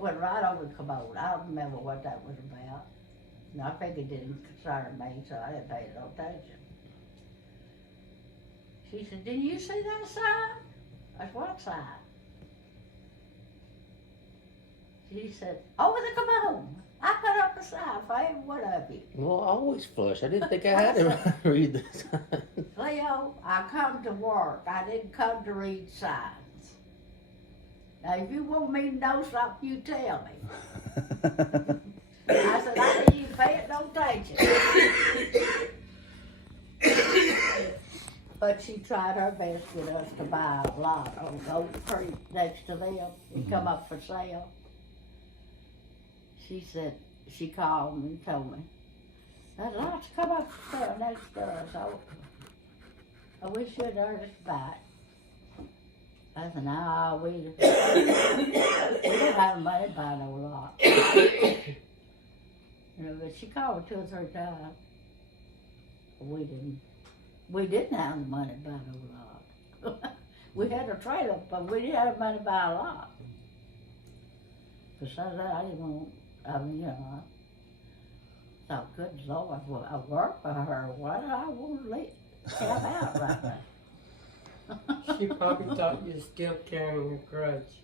went right over the commode. I don't remember what that was about. And I figured it didn't concern me, so I didn't pay no attention. She said, "Did you see that sign?" I said, "What sign?" She said, "Over the commode. I put up a sign for every one of you." Well, I always flush. I didn't think I had to read the sign. Leo, I come to work. I didn't come to read signs. Now, if you want me to know something, you tell me. I said, I didn't even pay it no attention. But she tried her best to get us to buy a lot on Oak Creek next to them. It come up for sale. She said, she called me and told me, "There's lots come up for sale next door, so I wish you'd urge us to buy it." I said, "No, we don't have the money to buy no lot." You know, but she called me 2 or 3 times. We didn't have the money to buy no lot. We had a trailer, but we didn't have the money to buy a lot. Besides that, I didn't want, I mean, you know, I thought, good Lord, well, I work for her. Why do I want to help out right now? She probably thought you were still carrying a grudge.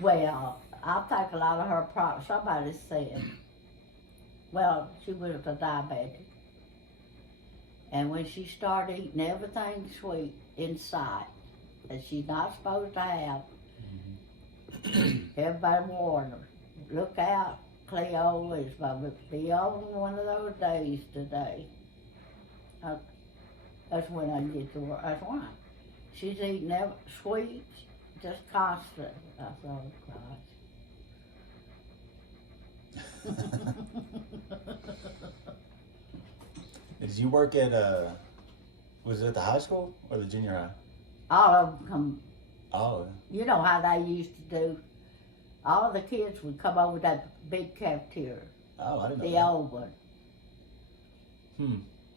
Well, I think a lot of her problems, somebody said, well, she was a diabetic. And when she started eating everything sweet in sight that she's not supposed to have, everybody warned her, "Look out, Cleo is going to be on one of those days today." That's when I get to work. That's why. She's eating sweets just constant. I thought, Did you work at was it at the high school or the junior high? all of them come. Oh, You know how they used to do. All the kids would come over to that big cafeteria, oh, I didn't know the that. old one.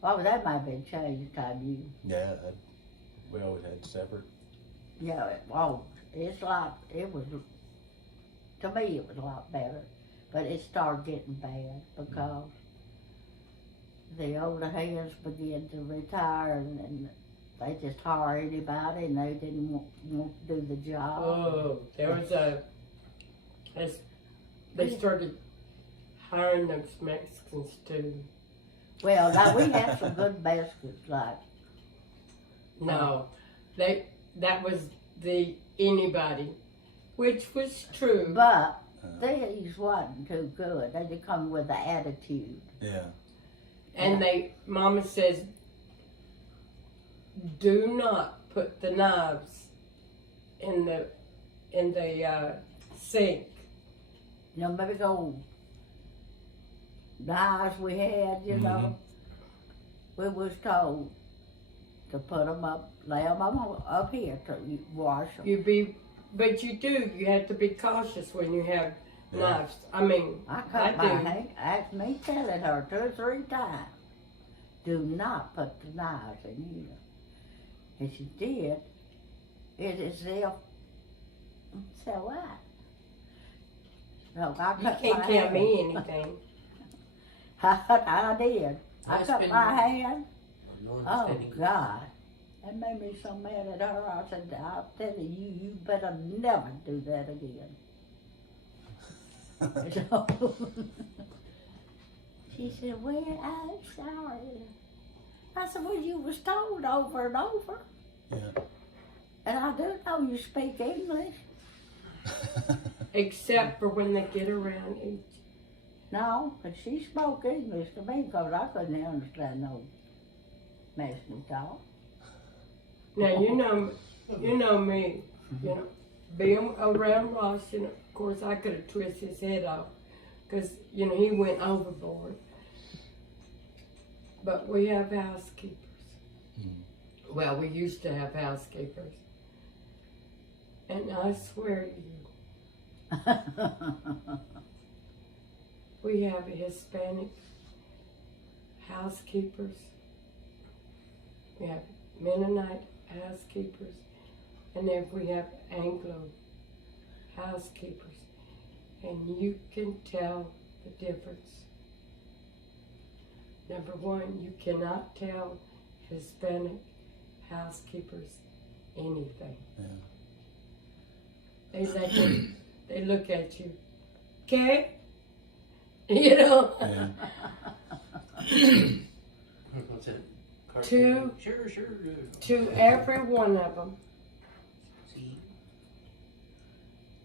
Well, that might have been changed the time you. Yeah, we always had separate. Yeah, it's a lot. It was, to me, it was a lot better, but it started getting bad because the older hands began to retire and they just hire anybody and they didn't want to do the job. Oh, there was they started hiring those Mexicans too. Well, now we had some good Mexicans, like, No, that was the anybody, which was true. but these wasn't too good. They did come with the attitude. Yeah. And Mama says, do not put the knives in the sink. You know, maybe go knives we had, you know, we was told to put them up, lay them up here to wash them. But you have to be cautious when you have knives. I mean, I cut my hand, asked me telling her 2 or 3 times, do not put the knives in here. And she did. It is if, so what? So I cut you can't my tell hand. me anything. I did. I cut Husband- my hand. No Oh, understanding. God. That made me so mad at her. I said, I'm telling you, you better never do that again. So, she said, well, I'm sorry. I said, well, you was told over and over. Yeah. And I do know you speak English. Except for when they get around age. No, but she spoke English to me because I couldn't understand no Mexican talk. Now you know me. You know, being around Ross, you know, of course I could have twisted his head off, because you know he went overboard. But we have housekeepers. Well, we used to have housekeepers, and I swear to you, we have Hispanic housekeepers. We have Mennonite housekeepers, and then we have Anglo housekeepers, and you can tell the difference. Number one, you cannot tell Hispanic housekeepers anything. Yeah. They look at you, okay? You know? Yeah. What's it? Two. Sure. To every one of them, See?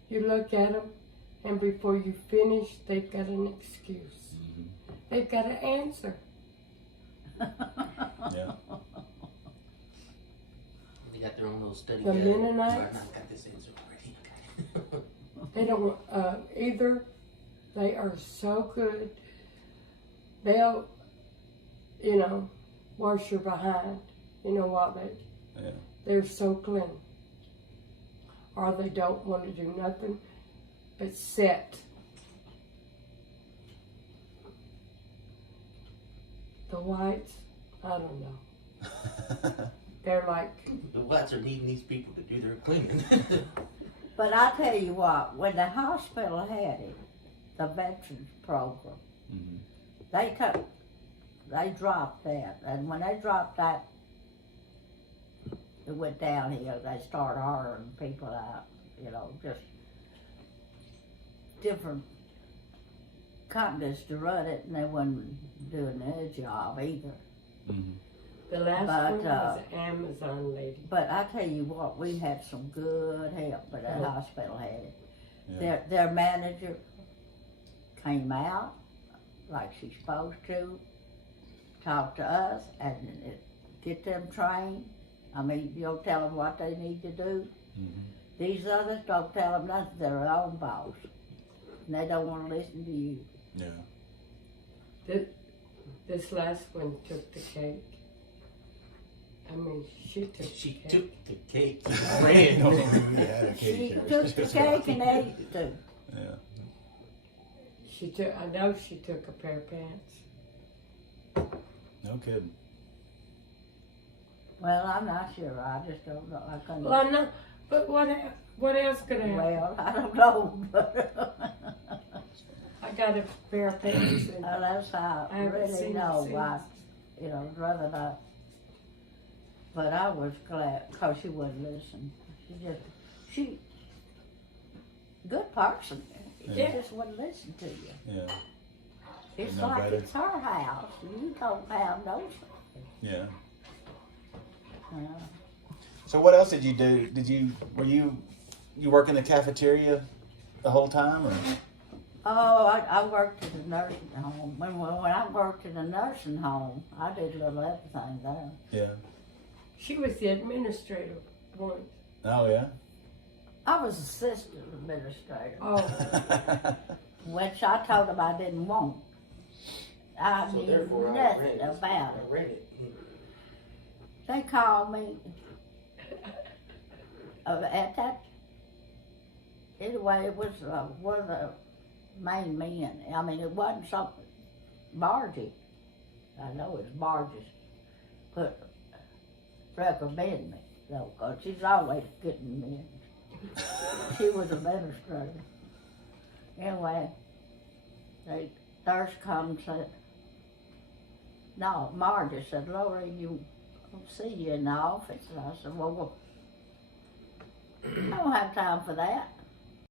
you look at them, and before you finish, they've got an excuse. Mhm. They've got an answer. Yeah. They got their own little study The guide. Mennonites? Sorry, no, I got this answer already. They don't, either they are so good, they'll, wash your behind. You know what? Yeah. They're so clean. Or they don't want to do nothing but sit. The whites, I don't know. They're like, The whites are needing these people to do their cleaning. But I tell you what, when the hospital had it, the veterans program, Mhm. they dropped that, and when they dropped that, it went downhill. They started hiring people out, just different companies to run it, and they wasn't doing their job either. Mhm. the last But, one was an Amazon lady. But I tell you what, we had some good help when that Yeah. hospital had it. Yeah. Their manager came out like she's supposed to, talk to us, and get them trained. I mean, you'll tell them what they need to do. Mhm. These others don't tell them nothing. They're their own boss, and they don't want to listen to you. Yeah. This last one took the cake. I mean, she took She the cake. took the cake I and didn't know ran. we had a She cake took here. the cake and ate it too. Yeah. I know she took a pair of pants. No kidding. Well, I'm not sure. I just don't know. I couldn't. Well, I know, but what else could happen? Well, I don't know. But I got a pair of pants and unless I I haven't really seen know her why, since. rather not. But I was glad because she wouldn't listen. She good person. She Yeah. just wouldn't listen to you. Yeah. It's No like better. it's her house. You don't have no say. Yeah. Uh, So what else did you do? Were you work in the cafeteria the whole time, or? Oh, I worked at a nursing home. When I worked at a nursing home, I did a little everything there. Yeah. she was the administrator once. Oh yeah. I was assistant administrator, Oh, which I told them I didn't want. I So knew therefore, I nothing ran it. about I it. ran it. They called me at that. Anyway, it was one of the main men. I mean, it wasn't something. Margie, I know it's Margie's, recommend me though, 'cause she's always getting me. She was administrator. Anyway, they nurse come and said, no, Margie said, Lori, I'll see you in the office. And I said, well, I don't have time for that.